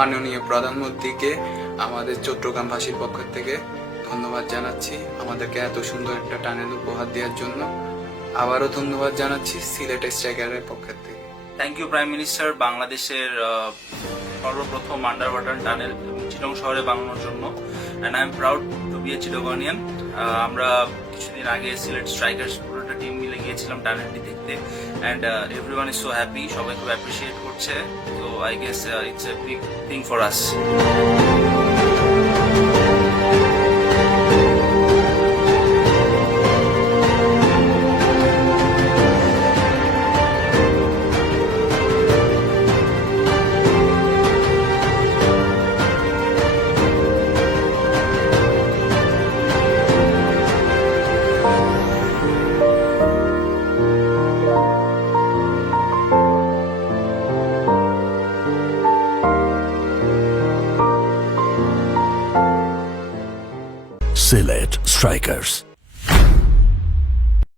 মাননীয় প্রধানমন্ত্রীকে, আমাদের চট্টগ্রামবাসীর পক্ষ থেকে ধন্যবাদ জানাচ্ছি আমাদেরকে এত সুন্দর একটা টানেল উপহার দেওয়ার জন্য। আবারও ধন্যবাদ জানাচ্ছি সিলেট স্ট্রাইকারের পক্ষ থেকে। থ্যাংক ইউ প্রাইম মিনিস্টার বাংলাদেশের সর্বপ্রথম আন্ডার ওয়াটার টানেল চিটং শহরে বানানোর জন্য and I am proud to be a Chittagonian আমরা কিছুদিন আগে সিলেট স্ট্রাইকার্স পুরোটা টিম মিলে গিয়েছিলাম টানেলটি দেখতে। And everyone is so happy সবাই খুব অ্যাপ্রিসিয়েট করছে। তো I guess it's a big thing for us Sylhet Strikers